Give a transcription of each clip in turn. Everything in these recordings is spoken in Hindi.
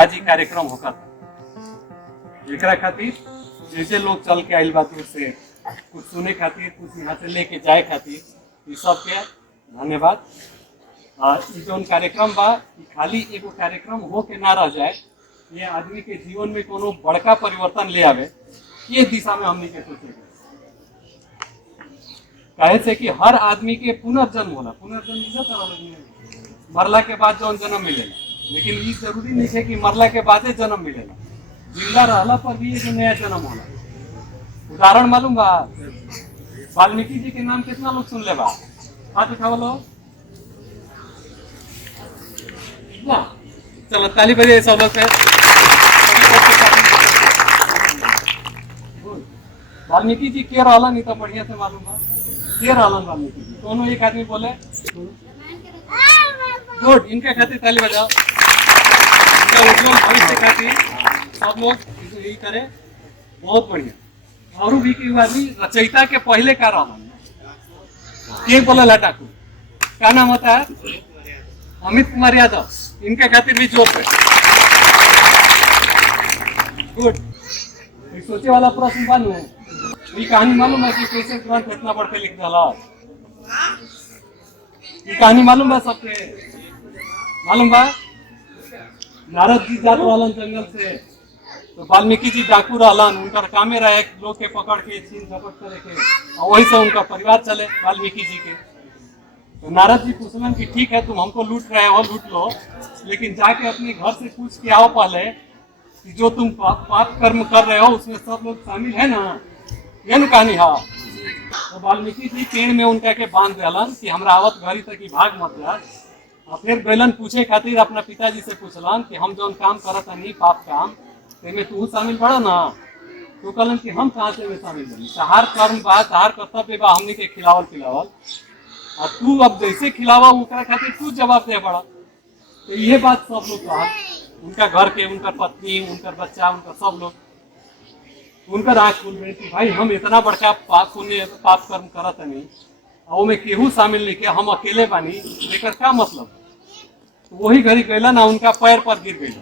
आज ही कार्यक्रम होगा एकरा खातिर जैसे लोग चल के आइल बात से कुछ सुने खातिर कुछ यहाँ से लेके जाए खातिर इस सबके धन्यवाद। जो कार्यक्रम बा खाली एगो कार्यक्रम हो के ना रह जाए, ये आदमी के जीवन में कोनो बड़का परिवर्तन ले आवे, ये दिशा में हमने के सोचे कहे से कि हर आदमी के पुनर्जन्म होला। पुनर्जन्म मिलता मरला के बाद जौन जन्म मिलेला, लेकिन ये जरूरी नहीं है कि मरला के बाद जन्म मिलेला, जिंदा रहला पर भी एक नया जन्म होला। उदाहरण मालूम बा, वाल्मीकि जी के नाम कितना लोग सुन ले बा? हाथ उठाओ लोग। चलो ताली बजाइए सब लोग। वाल्मीकि जी के रहलन नहीं तो बढ़िया से मालूम बा के रहलन वाल्मीकि जी। दोनों एक आदमी बोले गुड, इनके खातिर ताली बजाओ। उज्जवल भविष्य खातिर सब लोग यही करे, बहुत बढ़िया। और भी की आदमी रचयिता के पहले का रहलन के बोला डाकू क्या नाम होता है? अमित कुमार यादव, इनके खातिर भी जोर पे गुड। सोचे वाला प्रश्न मालूम है, ये कहानी मालूम है कि कैसे ग्रंथ इतना बढ़ के लिख डाला? ये कहानी मालूम है सबके? मालूम बा? नारद जी जात रहलन जंगल से, तो वाल्मीकि जी डाकू रहलन, उनका कामे रहे लोग के पकड़ के छीन झपट करे के, और वही से उनका परिवार चले वाल्मीकि जी के। तो नारद जी पूछलन कि ठीक है तुम हमको लूट रहे हो, लूट लो, लेकिन जाके अपने घर से पूछ के आओ पहले कि जो तुम पाप कर्म कर रहे हो उसमें सब लोग शामिल है ना? ये न कहानी है। तो वाल्मीकि जी पेड़ में उनका के बांध दिलन कि हमरा आवत घड़ी तक भाग मत जा। और फिर गलन पूछे खातिर अपना पिताजी से पूछलन कि हम जो काम करत नहीं पाप काम, तेमें तू शामिल पड़ा ना? तो कहलन कि हम कहाँ से शामिल बनी, तहार कर्म बा, तहार कर्तव्य बा हमनी के खिलावल पिलावल, और तू अब जैसे खिलावा उनका खातिर तू जवाब दे पड़ा। तो ये बात सब लोग कहा, उनका घर के, उनका पत्नी, उनका बच्चा, उनका सब लोग, उनका आँख खुल रही थी भाई हम इतना बड़का पाप पुण्य पाप कर्म करत नहीं और में केहू शामिल नहीं किया, हम अकेले बानी, लेकर क्या मतलब? तो वही घड़ी गैलन ना उनका पैर पर गिर गई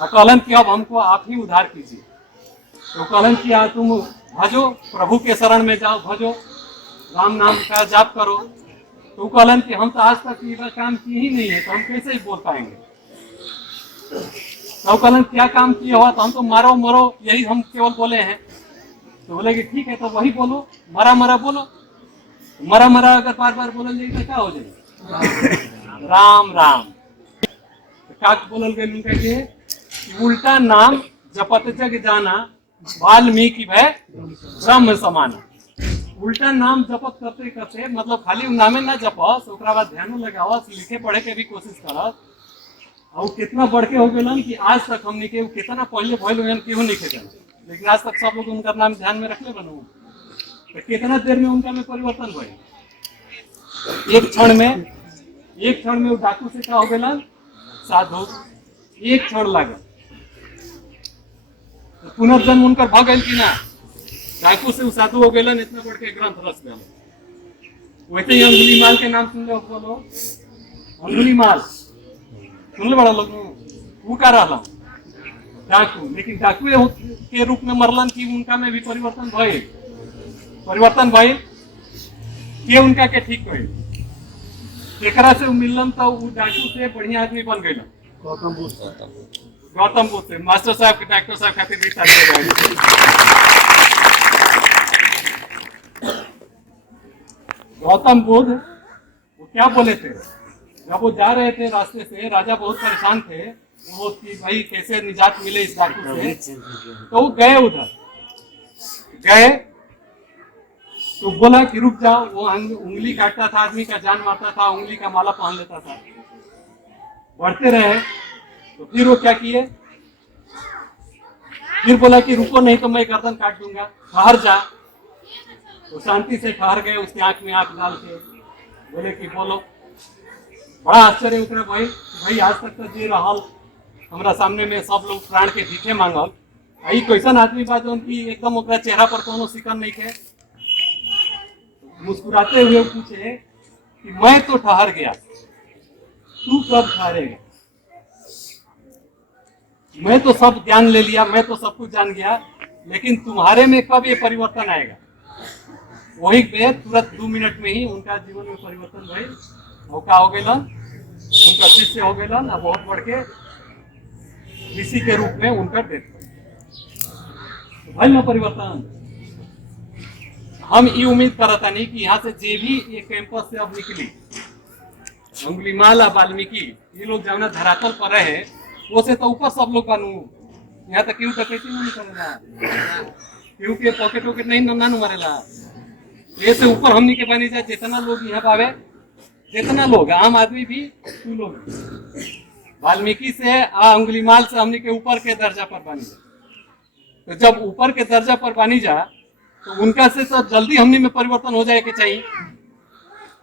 और कहलन कि अब हमको आप ही उद्धार कीजिए। तो कहलन कि तुम भजो, प्रभु के शरण में जाओ, भजो, राम नाम का जाप करो। तो कहलन कि हम तो आज तक ये काम किए ही नहीं है, तो हम कैसे ही बोल पाएंगे? तो कहलन क्या काम किए हो? तो हम तो मारो मरो यही हम केवल बोले हैं। तो बोले कि ठीक है तो वही बोलो, मरा मरा बोलो। मरा मरा अगर बार बार बोल जाएगी तो क्या हो जाएगा? राम राम। तो क्या बोलल गए उनका कि उल्टा नाम जपत जग जाना, वाल्मीकि भय ब्रह्म समाना। उल्टा नाम जपत करते करते मतलब खाली नामे ना जपस, ओकरा बाद ध्यान लगावस, लिखे पढ़े के भी कोशिश करस, और कितना बढ़ के हो गए कि आज तक हमने के कितना पहले भइल हुए केहू नहीं के जाने, लेकिन आज तक सब लोग उनका नाम ध्यान में रखले बनू। तो कितना देर में उनका में परिवर्तन भइल? एक क्षण में वो डाकू से क्या हो गए साधु, एक क्षण लागल। तो पुनर्जन्म उनकर भ गए कि ना? डाकू से साधु हो गए, इतना बढ़ के ग्रंथ रच गए। वैसे ही अंगुलीमाल के नाम सुन लो, बोलो अंगुलीमाल सुन ले बड़ा लोग, वो का रहा डाकू, लेकिन डाकू के रूप में मरलन कि उनका में भी परिवर्तन भइल के उनका के ठीक भइल, एकरा से मिलन तो वो डाकू से बढ़िया आदमी बन गए गौतम बुद्ध से। मास्टर साहब के डॉक्टर साहब खातिर भी गौतम बुद्ध वो क्या बोले थे जब वो जा रहे थे रास्ते से, राजा बहुत परेशान थे वो कि भाई कैसे निजात मिले इस डाकू से। तो वो गए, उधर गए तो बोला कि रुक जाओ, वो उंगली काटता था, आदमी का जान मारता था, उंगली का माला पहन लेता था। बढ़ते रहे तो फिर वो क्या किए, फिर बोला कि रुको नहीं तो मैं गर्दन काट दूंगा, ठहर जा। तो शांति से ठहर गए, उसके आंख में आंख डाल के बोले कि बोलो। बड़ा आश्चर्य उतरा भाई आज तक तो जे रहल हमारा सामने में सब लोग प्राण के भीखे मांगल, आई कैसन आदमी बा जौन की एकदम ओकरा चेहरा पर कोनो शिकन नहीं है। मुस्कुराते हुए पूछे कि मैं तो ठहर गया, तू कब ठहरेगा? मैं तो सब ज्ञान ले लिया, मैं तो सब कुछ जान गया, लेकिन तुम्हारे में कब ये परिवर्तन आएगा? वही पे तुरंत 2 मिनट में ही उनका जीवन में परिवर्तन भाई मौका हो गया, उनका शिष्य हो गया ना, बहुत बढ़ के ऋषि के रूप में उनका डेथ भाई ना परिवर्तन। हम ये उम्मीद करता नहीं कि यहाँ से जे भी ये कैंपस से अब निकली अंगुलीमाल वाल्मीकि ये लोग जब धरातल पर रहे वो से तो ऊपर सब लोग बनू। यहाँ तक क्यों डकैती नहीं करेला, क्यों के पॉकेट वॉकेट नहीं नानू मरेला, ये से ऊपर हमनी के बनी जाए। जितना लोग यहाँ पावे, जितना लोग आम आदमी भी तू लोग वाल्मीकि से अंगुलीमाल से हमनी के ऊपर के दर्जा पर बनी जाए। तो जब ऊपर के दर्जा पर बनी जा तो उनका से सब जल्दी हमनी में परिवर्तन हो जाए के चाहिए।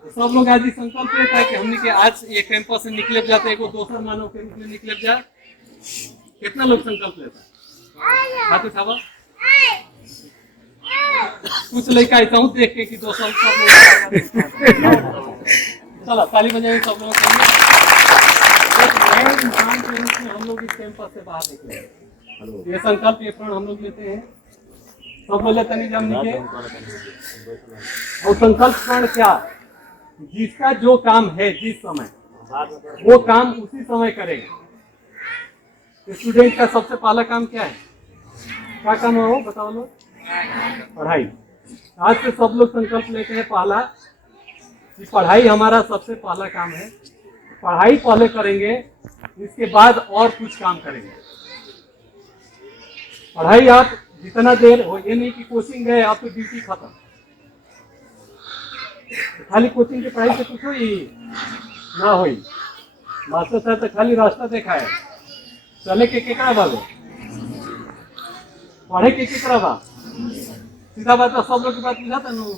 तो सब लोग आज संकल्प लेता है कि हमनी के आज ये कैंपस से निकले जाते हैं, दोसर मानव के रूप में निकले जा। कितना लोग संकल्प लेता है? हाथ उठावा। कुछ लड़का ऐसा हूँ देख के कि दोसर सब लोग चलो ताली बजाए सब लोग के लिए। एक नए इंसान के रूप में हम लोग इस कैंपस से बाहर निकले, ये संकल्प ये प्रण हम लोग लेते हैं। सब लोग लेते नहीं जमने के। और संकल्प प्रण क्या? जिसका जो काम है जिस समय वो काम उसी समय करेगा। स्टूडेंट का सबसे पहला काम क्या है? क्या काम है वो बताओ लोग? पढ़ाई। आज से सब लोग संकल्प लेते हैं पहला कि पढ़ाई हमारा सबसे पहला काम है। पढ़ाई पहले करेंगे, इसके बाद और कुछ काम करेंगे। पढ़ाई आप जितना देर हो, ये नहीं कि कोचिंग गए आप तो ड्यूटी खत्म। खाली कोचिंग की पढ़ाई से कुछ हुई ना हुई। मास्टर साहब तो खाली रास्ता देखा है, चले के केकरा बाबे पढ़े के केकरा बा। सीधा बात है, सब लोग की बात बुझाता नु।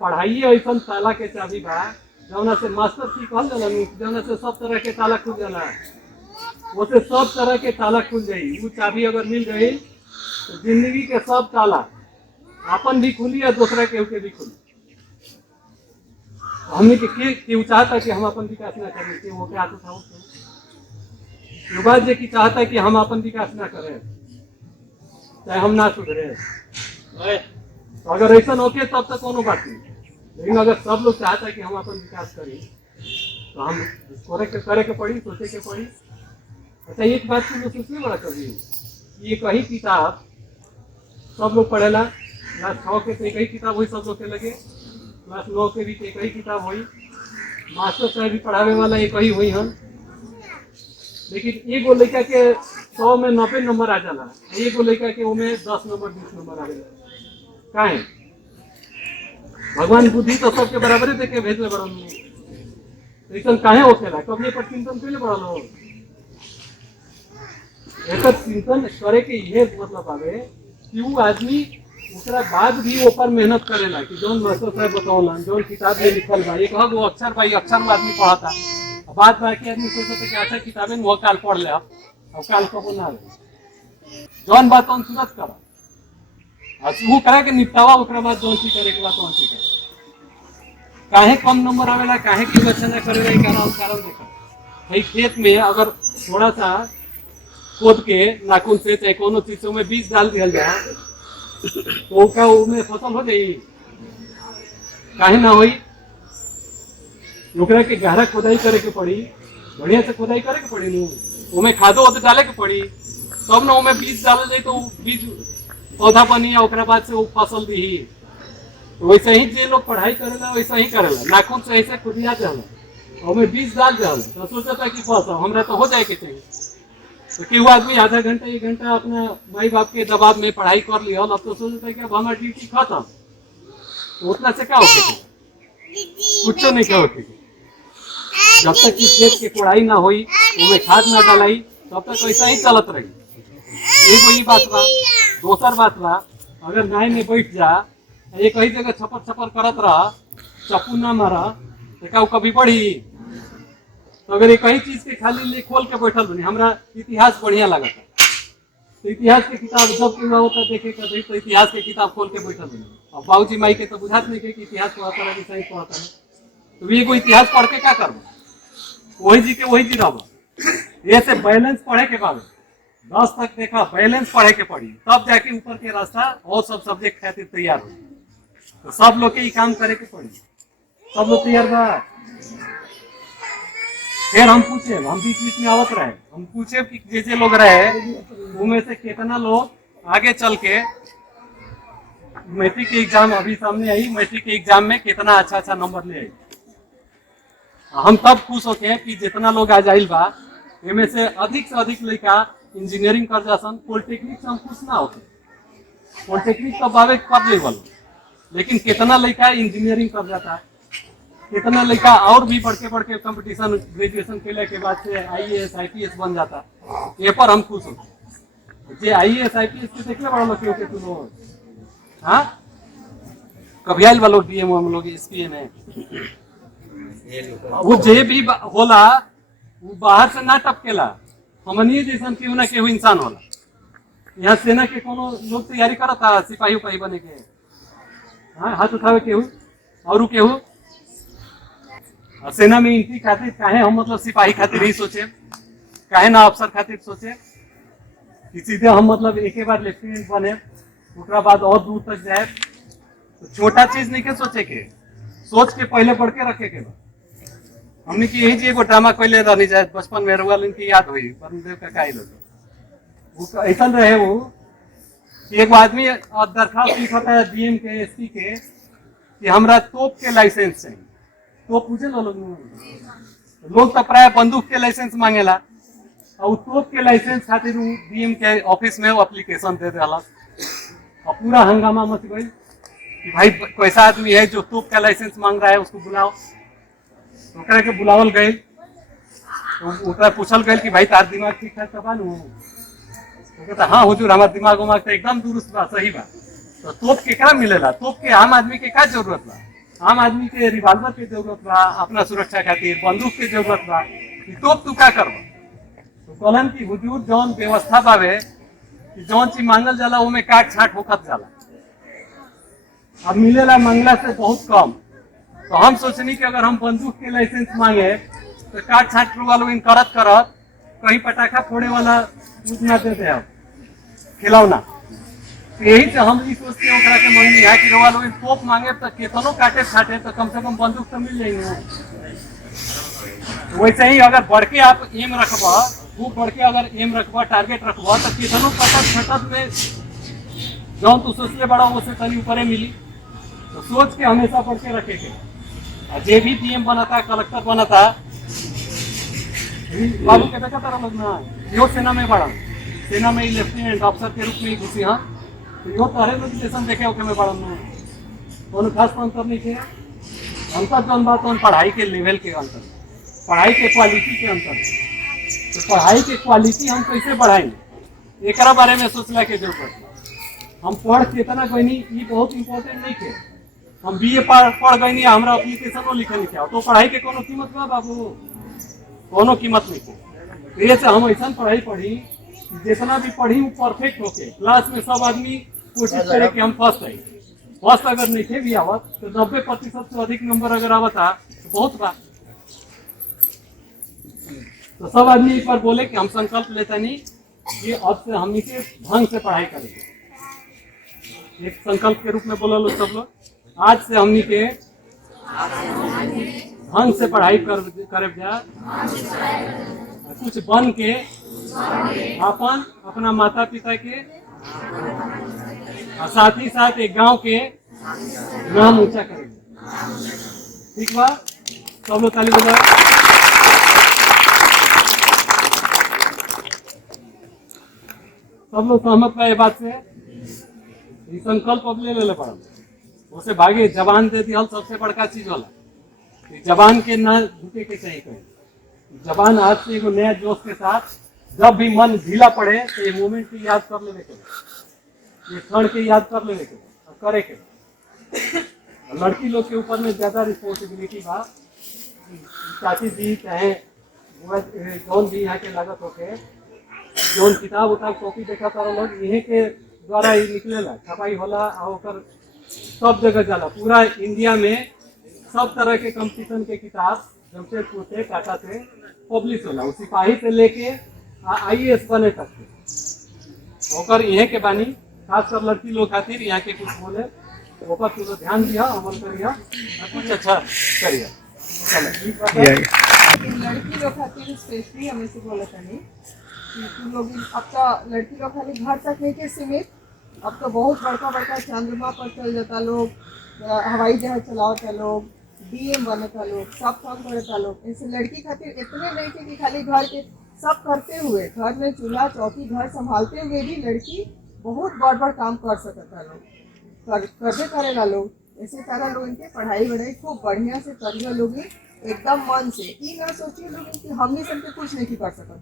पढ़ाई ऐसा ताला के चाबी बा जौना से मास्टर की कहल जाला नु, जौना से सब तरह के ताला खुल जाला, वो से सब तरह के ताला खुल जाई। वो चाबी अगर मिल गई तो जिंदगी के सब ताला अपन भी खुली और दूसरा के भी खुली। हमने के चाहता कि हम अपन विकास ना करें, कि वो क्या था युवा जी की चाहता है कि हम अपन विकास ना करें, चाहे हम ना सुधरे। तो अगर ऐसा होके तब तक कोनो बात नहीं, लेकिन अगर सब लोग चाहता है कि हम अपन विकास करें तो हम करे के पड़ी, सोचे के पड़ी। अच्छा एक बात तो सोचने बड़ा कभी, ये कही किताब सब लोग पढ़ेला, क्लास 6 के तो एक ही किताब हुई सब लोग के लगे, क्लास 9 के भी एक ही किताब हुई, मास्टर साहब भी पढ़ावे वाला एक ही हुई हम। लेकिन एगो लड़का के 100 में 90 नंबर आ जाला, एगो लड़का के उमें 10 नंबर 20 नंबर आ गया। काहे? भगवान बुद्धि तो सबके बराबर ही देके भेजले बड़ा लोग। ऐसा काहे होखेला? कभी पर चिंतन कैले बड़ा लोग? ऐसा चिंतन करे के ये मतलब आवे कि वो आदमी उसका बाद भी ऊपर मेहनत करेला कि जौन मास्टर साहब बतावलन, जौन किताब में लिखल बा, एक वो अक्षर भाई अक्षर में आदमी पढ़ाता, बाद बाकी आदमी सोचता कि अच्छा किताबें वो काल पढ़ ले अब काल कबो ना आवे। जौन बात हम तुरंत करा वो करा के निपटावा, ओकरा बाद जौन चीज करे के बाद वौन चीज करे। काहे कम नंबर आवेला, काहे की बच्चा ना करेला, ई कारण देखा भाई। खेत में अगर थोड़ा सा खोद के नाखून से चाहे कोनो चीज में बीज डाल दिया जाए तो क्या उनमें फसल हो जाएगी? काहे ना होई? ओकरा के गहरा खोदाई करे के पड़ी, बढ़िया से खोदाई करे के पड़ी नु, उमे खादो वध डाले के पड़ी, तब ना उमे बीज डाल जाए तो बीज पौधा बनी, ओकरा बाद से वो फसल दी। वैसे ही जे लोग पढ़ाई करेला वैसा ही करेला, नाखून से ऐसे खुदिया जाला, उमे बीज डाल जाला तो सोचता कि बस हमरा तो हो जाए के चाहिए। तो कि वो आदमी आधा घंटा 1 घंटा अपना माई बाप के दबाव में पढ़ाई कर लिया, अब तो सोचता है कि अब हमारी ड्यूटी खत्म, तो उतना से क्या होते कुछ नहीं क्या होते। जब तक कि खेत की कोड़ाई ना हुई, उनमें खाद ना डालाई, तब तक वैसा ही चलत रही। ये बात बा। दोसर बात बा, अगर नाई में बैठ जा एक ही जगह छपर छपर करत रहा, चप्पू ना मारा तो क्या कभी बढ़ी? तो अगर एक ही चीज के खाली ले खोल के बैठल बनी। हमरा इतिहास बढ़िया लगा था, तो इतिहास के किताब जब क्यों होता देखे कभी तो इतिहास के किताब खोल के बैठल बनी। अब बाबूजी माई के तो बुझात नहीं कि इतिहास पढ़ाता रहे, सही पढ़ाता रहे, तो ये कोई इतिहास पढ़ के क्या करबो? वही जी के वही जी रहो। ये से बैलेंस पढ़े के बाद 10 तक देखा, बैलेंस पढ़े के पड़ी, तब जाके ऊपर के रास्ता और सब सब्जेक्ट खातिर तैयार हो। तो सब लोग के ही काम करे के पड़ी। सब लोग तैयार बा। फिर हम पूछे, हम बीच बीच में आवत रहे, हम पूछे कि जैसे लोग रहे उनमें से कितना लोग आगे चल के मैट्रिक के एग्जाम अभी सामने आई, मैट्रिक के एग्जाम में कितना अच्छा अच्छा नंबर ले आई। हम तब खुश होके कि जितना लोग आज आइल बा इनमें से अधिक लड़का इंजीनियरिंग कर जासन। पॉलिटेक्निक से हम खुश ना होते, पॉलिटेक्निक तो बावे कर लेवल, लेकिन कितना लड़का इंजीनियरिंग कर जाता, कितना लड़का और भी बढ़ के कंपटीशन ग्रेजुएशन के के बाद से IAS IPS बन जाता। ये पर हम खुश होते। जे IAS IPS के देखले बड़ा लोग के तुम लोग, हाँ कभी आइल वालों DM हम लोग SPA में वो जे भी होला वो बाहर से ना टपकेला, हमनी जैसन केहू ना केहू इंसान होला। यहाँ सेना के कोनो लोग तैयारी करता सिपाही उपाही बने के, हाँ हाथ उठावे केहू और केहू सेना में एंट्री खातिर काहे हम मतलब सिपाही खातिर ही सोचे, काहे ना अफसर खातिर सोचे कि सीधे हम मतलब एक बार लेफ्टिनेंट बने उसके बाद और दूर तक जाए। तो छोटा चीज नहीं के सोचे के, सोच के पहले बढ़ के रखे के। हमने की यही एगो ड्रामा कैले रहनी जाए बचपन में, रुआ की याद हुई परमदेव का काई लोग ऐसा रहे वो कि एक आदमी दरखास्त लिखता है DM के SP के कि हमरा तोप के लाइसेंस चाहिए। तो पूछे लोग तो प्राय बंदूक के लाइसेंस मांगेला और तोप के लाइसेंस खातिर DM के ऑफिस में एप्लीकेशन दे देला और पूरा हंगामा मच गई कि भाई कैसा आदमी है जो तोप का लाइसेंस मांग रहा है, उसको बुलाओ। तो ओकरा के बुलावल गए, तो ओकरा पूछल गए कि भाई तार दिमाग ठीक ठाक बा नु? तो कहता हाँ हुजूर हमार दिमाग उमाग तो एकदम दुरुस्त बा, सही बा। तो तोप केकरा मिलेला? तोप के आम आदमी के का जरूरत बा? आम आदमी के रिवाल्वर के जरूरत बा अपना सुरक्षा खातिर, बंदूक के जरूरत बा, तोप तू का करबा? तो कहलन कि हुजूर जौन व्यवस्था बावे कि जौन चीज मांगल जाला वो में काट छाट होखत जाला, अब मिलेला मंगला से बहुत कम। तो हम सोचनी कि अगर हम बंदूक के लाइसेंस मांगे तो काट छाट वालों इन करत कहीं पटाखा फोड़े वाला कुछ ना देते हैं खिलौना। तो यही से हम भी सोचते हैं ओकरा के मंगनी है कि रोवा लोग तोप मांगे तो केतनो काटे छाटे तो कम से कम बंदूक तो मिल जाएंगे। वैसे ही अगर बढ़ के आप एम रखबा, वो बढ़ के अगर एम रखबा, टारगेट रखबा तो केतनो कटक छटक में जौन तू सोचले बड़ा उससे तनी ऊपरे मिली। तो सोच के हमेशा बढ़ के रखे के। जे भी DM बनाता, कलेक्टर बनाता, बाबू के देखा तारा लोग ना यो सेना में बड़ा, सेना में लेफ्टिनेंट अफसर के रूप में ही घुसी। हाँ तो यो तारे लोग स्टेशन देखे ओके में बड़ा कोनो खास अंतर नहीं थे। अंतर जौन बात उन पढ़ाई के लेवल के अंतर, पढ़ाई के क्वालिटी के अंतर। तो पढ़ाई के क्वालिटी हम कैसे बढ़ाएंगे एक बारे में सोचला के जरूरत। हम पढ़ कितना कोई नहीं ये बहुत इंपॉर्टेंट नहीं थे। हम BA पढ़ गई नहीं, हमारा एप्लीकेशन लिखे नहीं था, तो पढ़ाई के कोनो कीमत बा बाबू? कोनो कीमत नहीं थी। ये से हम ऐसा पढ़ाई पढ़ी जितना भी पढ़ी वो परफेक्ट होके क्लास में सब आदमी कोशिश करे कि हम फर्स्ट आई। फर्स्ट अगर नहीं थे भी आवत तो 90% से अधिक नंबर अगर आवता तो बहुत बात। तो सब आदमी एक बार बोले कि हम संकल्प लेता नहीं कि अब से हम इसे ढंग से पढ़ाई करेंगे। एक संकल्प के रूप में बोला लो सब लोग, आज से हमनी के ढंग से पढ़ाई करे जा, कुछ बन के अपन अपना माता पिता के और साथ ही साथ एक गांव के नाम ऊंचा करेंगे। ठीक बा? सब लोग ताली बजाओ। सब लोग सहमत बा ये बात से? संकल्प अब ले पड़ा उसे भागे जबान दे दिया सबसे बड़का चीज होला। जबान के ना झुके के चाहिए कहीं। जबान आज से एगो नया जोश के साथ जब भी मन ढीला पड़े तो ये मोमेंट की याद कर लेने के, ये क्षण के याद कर लेने के और करे के। लड़की लोग के ऊपर में ज्यादा रिस्पॉन्सिबिलिटी बा। चाची जी चाहे जौन भी यहाँ के लागत होके जौन किताब उताब कॉपी देखा तारा लोग यही के द्वारा ही निकलेला, छपाई होला और सब जगह जाला। पूरा इंडिया में सब तरह के कंपटीशन के किताब जमशेदपुर से, टाटा से पब्लिश होला, सिपाही से लेके IAS बने तक के ओकर इहे के बानी। खासकर लड़की लोग खातिर यहाँ के कुछ बोले ओकर तुम ध्यान दिया, अमल करिया, कुछ अच्छा करिया। लड़की लोग खातिर स्पेशली हमें से बोला था नहीं कि तुम लोग अब तो लड़की लोग खाली घर तक नहीं के सीमित, अब तो बहुत बड़का बड़का चंद्रमा पर चल जाता लोग, हवाई जहाज चलाता लोग, DM बनता लोग, सब काम करता लोग। ऐसे लड़की खातिर इतने नहीं थे कि खाली घर के सब करते हुए, घर में चूल्हा चौकी घर संभालते हुए भी लड़की बहुत बड़ बड़ काम कर सकता लोग, करते करेगा लोग। इसी तरह लोग इनके पढ़ाई वढ़ाई खूब बढ़िया से करिए लोग, एकदम मन से। ये ना सोचिए लोग कि हमने सबके कुछ नहीं कर सकते,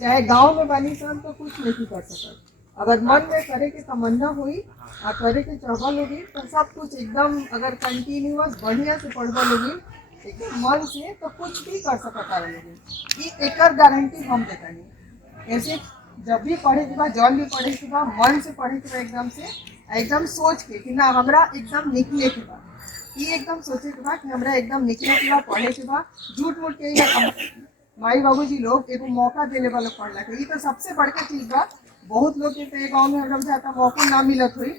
चाहे गांव में बनी सन तो कुछ नहीं कर सकते। अगर मन में करे के तमन्ना हुई और करे के चाहवा लोगी तो सब कुछ एकदम, अगर कंटिन्यूअस बढ़िया से पढ़वा लोगी एकदम मन से तो कुछ भी कर सकता लोगी। ये एक गारंटी हम देता नहीं। ऐसे जब भी पढ़े के बाद, जौन भी पढ़े के बाद मन से पढ़े के बाद एकदम से, एकदम सोच के कि ना हमरा एकदम निकले के बाद, ये एकदम सोचे के बाद कि हमरा एकदम निकले के बाद, पढ़े के बाद झूठ मूठ के माई बाबूजी लोग एगो मौका देने वाला पढ़ला के, ये तो सबसे बड़का चीज बा। बहुत लोग के गाँव में हम जाता मौका ना मिलत हुई,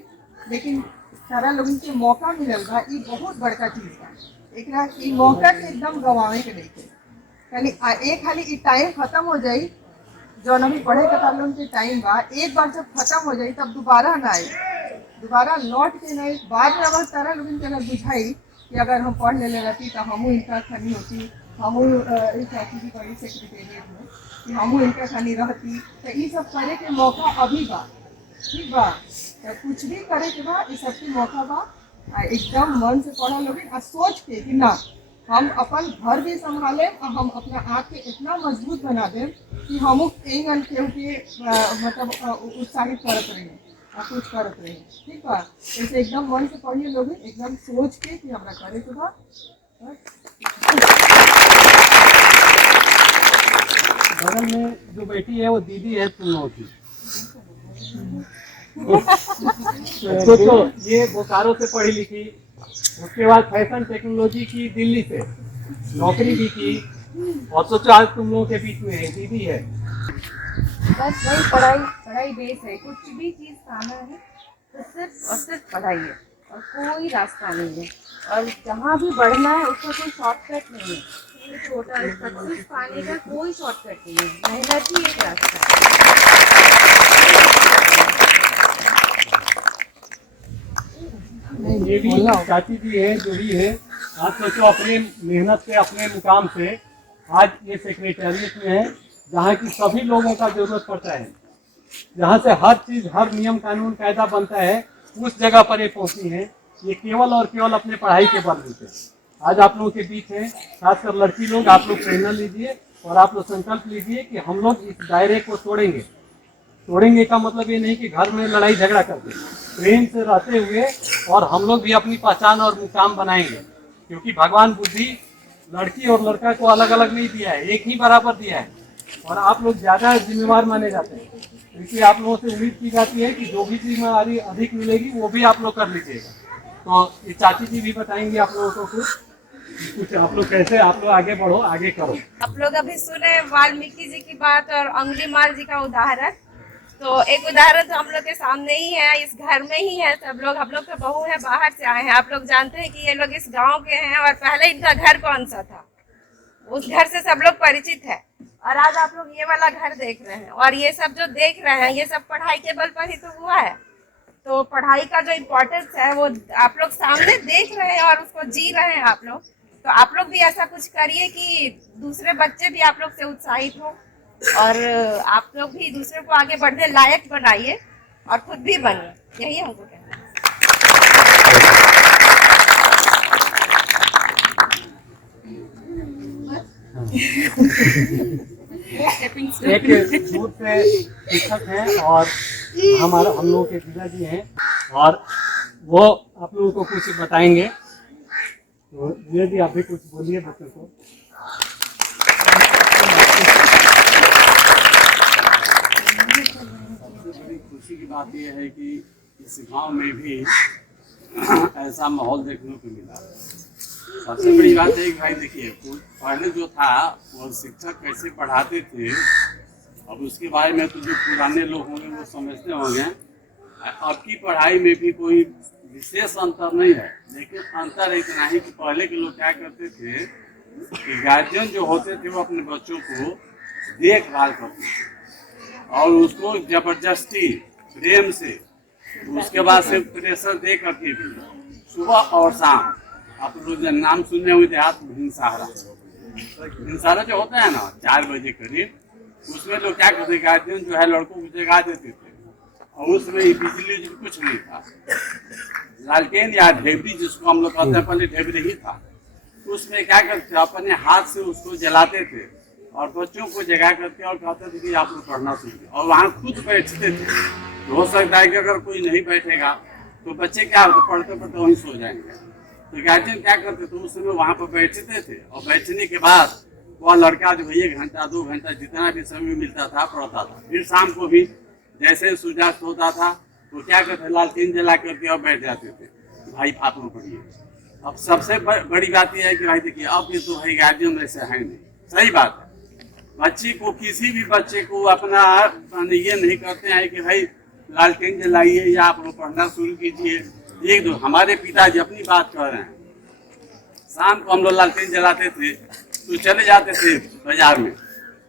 लेकिन सारा लोगों के मौका मिलल बा, ये बहुत बड़का चीज बा। एक मौका के एकदम गंवावे के नहीं के, खाली ये टाइम खत्म हो जाई, जो अभी पढ़े का तालों के टाइम बा, एक बार जब खत्म हो जाए तब दोबारा ना आए, दोबारा लौट के नहीं। बाद में अगर सारा लोगों के अगर बुझाई कि अगर हम पढ़ ले रहती तो हमू इनका खनी होती, हमू चाहती थी बड़ी सेक्रेटेरिएट में कि हमू इनका खनी रहती, तो ये सब करे के मौका अभी बा। ठीक बा, तो कुछ भी करे के बा, ये सबके मौका बा। एकदम मन से पढ़ा लोग और सोच के कि ना हम अपन घर भी संभाले और हम अपना आप के इतना मजबूत बना दें कि हम केहू के मतलब उत्साहित करत रहे और कुछ करत रहे। ठीक बा, ऐसे एकदम मन से पढ़िए लोग, एकदम सोच के कि हमरा करे के बा। बगल में जो बैठी है वो दीदी है तुम लोगों की। तो ये बोकारो से पढ़ी लिखी, उसके बाद फैशन टेक्नोलॉजी की दिल्ली से, नौकरी भी की, और सोचो आज तुम लोगों के बीच में है दीदी है। बस वही पढ़ाई बेस है, कुछ भी चीज़ पाना है तो सिर्फ और सिर्फ पढ़ाई है और कोई रास्ता नहीं है। और जहाँ भी बढ़ना है उसका कोई शॉर्टकट नहीं है, छोटा सक्सेस पाने का कोई शॉर्टकट नहीं है, मेहनत ही एक रास्ता है। ये भी चाची जी है जो भी है, आज सोचो अपने मेहनत से, अपने मुकाम से आज ये सेक्रेटेरिएट में है, जहाँ की सभी लोगों का जरूरत पड़ता है, जहाँ से हर चीज, हर नियम कानून कायदा बनता है, उस जगह पर ये पहुंची है। ये केवल और केवल अपने पढ़ाई के बलबूते आज आप लोगों के बीच है। खासकर लड़की लोग, आप लोग प्रेरणा लीजिए और आप लोग संकल्प लीजिए कि हम लोग इस दायरे को तोड़ेंगे। तोड़ेंगे का मतलब ये नहीं कि घर में लड़ाई झगड़ा करते, प्रेम से रहते हुए, और हम लोग भी अपनी पहचान और मुकाम बनाएंगे, क्योंकि भगवान बुद्धि लड़की और लड़का को अलग अलग नहीं दिया है, एक ही बराबर दिया है। और आप लोग ज्यादा जिम्मेवार माने जाते हैं, इसलिए आप लोगों से उम्मीद की जाती है कि जो भी जिम्मेवारी अधिक मिलेगी वो भी आप लोग कर लीजिएगा। तो ये चाची जी भी बताएंगे आप लोगों को कुछ आप लोग कैसे आप लोग आगे बढ़ो, आगे करो। आप लोग अभी सुने वाल्मीकि जी की बात और अंगुलीमाल जी का उदाहरण। तो एक उदाहरण तो हम लोग के सामने ही है, इस घर में ही है। सब लोग, हम लोग तो बहू है, बाहर से आए हैं। आप लोग जानते हैं कि ये लोग इस गांव के हैं और पहले इनका घर कौन सा था, उस घर से सब लोग परिचित है। और आज आप लोग ये वाला घर देख रहे हैं, और ये सब जो देख रहे हैं ये सब पढ़ाई के बल पर ही तो हुआ है। तो पढ़ाई का जो इम्पोर्टेंस है वो आप लोग सामने देख रहे हैं और उसको जी रहे हैं आप लोग। तो आप लोग भी ऐसा कुछ करिए कि दूसरे बच्चे भी आप लोग से उत्साहित हो, और आप लोग भी दूसरे को आगे बढ़ने लायक बनाइए और खुद भी बनिए, यही हमको कहना है। एक दूर से शिक्षक हैं और हम लोगों के पिताजी हैं, और वो आप लोगों को कुछ बताएंगे। तो जी आप भी कुछ बोलिए बच्चों को। खुशी की बात यह है कि इस गांव में भी ऐसा माहौल देखने को मिला। सबसे बड़ी बात है कि भाई देखिए, पहले जो था वो शिक्षक कैसे पढ़ाते थे, अब उसके बारे में तो जो पुराने लोग होंगे वो समझते होंगे। अब की पढ़ाई में भी कोई विशेष अंतर नहीं है, लेकिन अंतर इतना ही कि पहले के लोग क्या करते थे कि गार्जियन जो होते थे वो अपने बच्चों को देखभाल करते थे और उसको जबरदस्ती प्रेम से, उसके बाद से प्रेशर दे करके भी सुबह और शाम, आप लोग नाम सुनने हुए देहात हिंसारा जो होता है ना 4 बजे करीब, उसमें लोग क्या करते, गार्जियन जो है लड़कों को जगा देते थे और उसमें बिजली कुछ नहीं था, लालटेन या ढेबरी जिसको हम लोग कहते हैं, पहले ढेबरी ही था, उसमें क्या करते अपने हाथ से उसको जलाते थे और बच्चों को जगा करके और कहते थे कि आप लोग पढ़ना सीखिए, और वहाँ खुद बैठते थे। तो हो सकता है कि अगर कोई नहीं बैठेगा तो बच्चे क्या होते, पढ़ते पढ़ते वहीं सो जाएंगे। तो गार्जियन क्या करते थे, उस समय वहाँ पर बैठते थे और बैठने के बाद वह लड़का जो 1 घंटा 2 घंटा जितना भी समय मिलता था पढ़ता था। फिर शाम को भी जैसे सूर्यास्त होता था तो क्या करते, लालटेन जला करके और बैठ जाते थे, भाई आप लोग पढ़िए। अब सबसे बड़ी बात यह है कि भाई देखिए, अब ये तो भाई गार्जियन वैसे है नहीं, सही बात है। बच्चे को, किसी भी बच्चे को अपना ये नहीं करते हैं कि भाई लालटेन जलाइए या आप लोग पढ़ना शुरू कीजिए। एक दो हमारे पिताजी अपनी बात कर रहे हैं, शाम को हम लोग लालटेन जलाते थे तो चले जाते थे बाजार में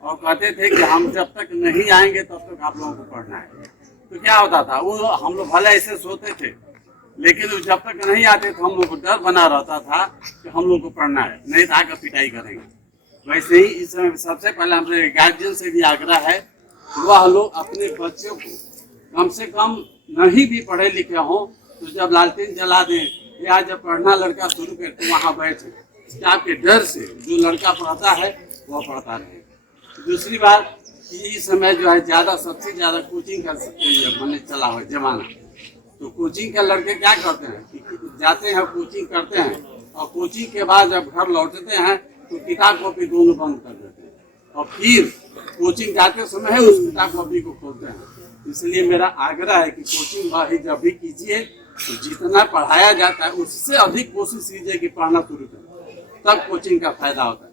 और कहते थे कि हम जब तक नहीं आएंगे तब तक आप लोगों को पढ़ना है। तो क्या होता था, वो हम लोग भले ऐसे सोते थे, लेकिन जब तक नहीं आते तो हम लोग को डर बना रहता था कि हम लोग को पढ़ना है, नहीं तो आकर पिटाई करेंगे। वैसे ही इस समय सबसे पहले हमारे गार्जियन से भी आग्रह है, वह लोग अपने बच्चों को कम से कम नहीं भी पढ़े लिखे हों तो जब लालटेन जला दें या जब पढ़ना लड़का शुरू करे तो वहाँ बैठे, आपके डर से जो लड़का पढ़ता है वह पढ़ता रहे। दूसरी बात कि इस समय जो है ज़्यादा, सबसे ज़्यादा कोचिंग का मैंने चला हुआ जमाना, तो कोचिंग के लड़के क्या करते हैं कि जाते हैं कोचिंग करते हैं और कोचिंग के बाद जब घर लौटते हैं तो किताब कॉपी दोनों बंद कर देते हैं और फिर कोचिंग जाते समय है उस किताब कॉपी को खोलते हैं। इसलिए मेरा आग्रह है कि कोचिंग भाई जब भी कीजिए तो जितना पढ़ाया जाता है उससे अधिक कोशिश कीजिए कि पढ़ना शुरू करें, तब कोचिंग का फायदा होता है।